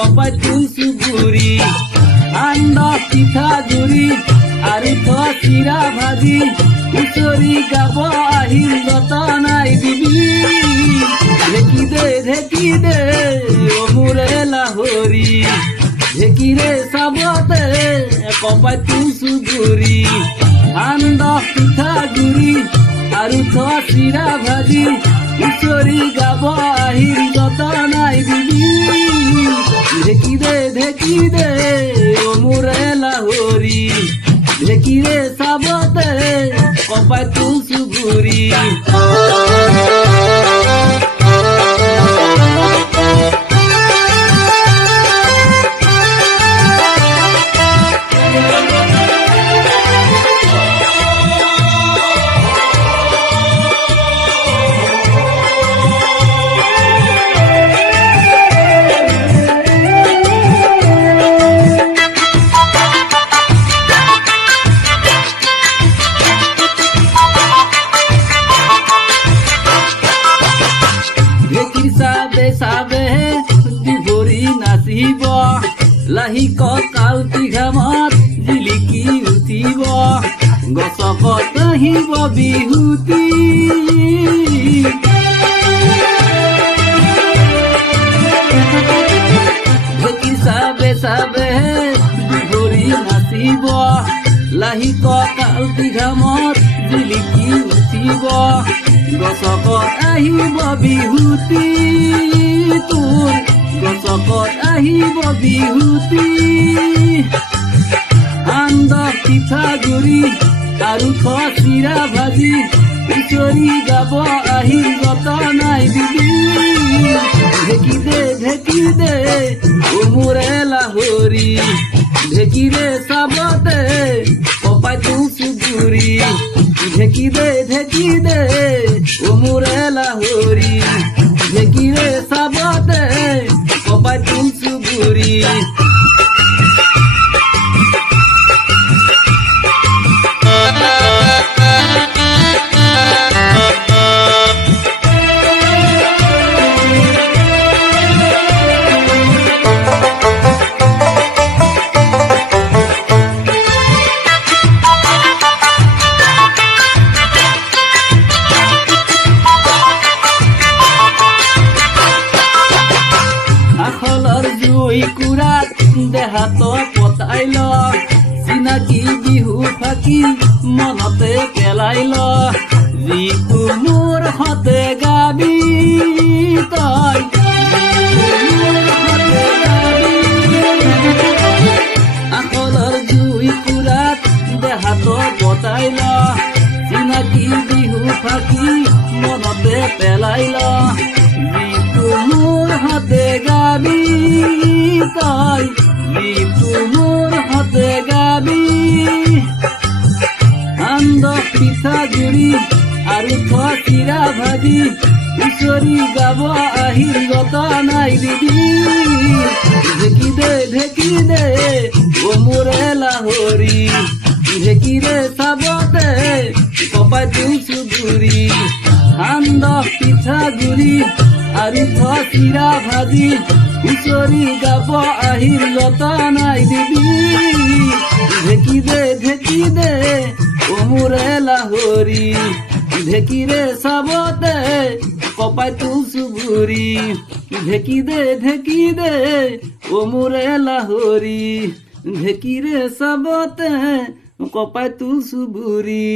কপাই তুলছু গুৰি সান্দহ পিঠাগুৰি আৰু চিৰা ভাজি হুঁচৰি গাব আহিল যতনাই দিবি ঢেকি দে অ মোৰে লাহৰি ঢেকিৰে চাবতে কপাই তুলছু গুৰি সান্দহ পিঠাগুৰি আৰু চিৰা ভাজি হুঁচৰি গাব আহিল যতনাই দিবি ঢেকি দে অ মোৰে লাহৰি ঢেকিৰে চাবতে কপাই তুলছু গুৰি চাবে দুবৰি নাচিব লাহি কাউতি ঘামত জিলিকি উঠিব গছকত আহিব বিহুতি চাবে দুবৰি নাচিব লাহি কাউতি ঘামত জিলিকি উঠিব গছকত আহিব বিহুতি তোৰ গছকত আহিব বিহুতি সান্দহ পিঠাগুৰি আৰু চিৰা ভাজি হুঁচৰি গাব আহিল যতনাই দিবি ঢেকি দে অ মোৰে লাহৰি ঢেকিৰে চাবতে কপাই তুলছু গুৰি ঢেকি দে অ মোৰে লাহৰি ঢেকিৰে চাবতে কপাই তুলছু গুৰি কুৰাত দেহাত পতাই ল চিনাকি বিহু ফাকি মনতে পেলাই ল যিটো মোৰ হতে গাবি তই আখলৰ জুই কুৰাত দেহাত পতাই ল চিনাকি বিহু ফাকি মনতে পেলাই ল যিটো মোৰ হতে গাবি তই যিটো মোৰ হতে গাবি সান্দহ পিঠাগুৰি আৰু চিৰা ভাজি হুঁচৰি গাব আহিল যতনাই দিবি ঢেকি দে অ মোৰে লাহৰি ঢেকিৰে চাবতে কপাই তুলছু গুৰি সান্দহ পিঠাগুৰি আৰু চিৰা ভাজি হুঁচৰি গাব আহিল যতনাই দিবি ঢেকি দে অ মোৰে লাহৰি ঢেকিৰে চাবতে কপাই তুলছু গুৰি ঢেকি দে অ মোৰে লাহৰি ঢেকিৰে চাবতে কপাই তুলছু গুৰি।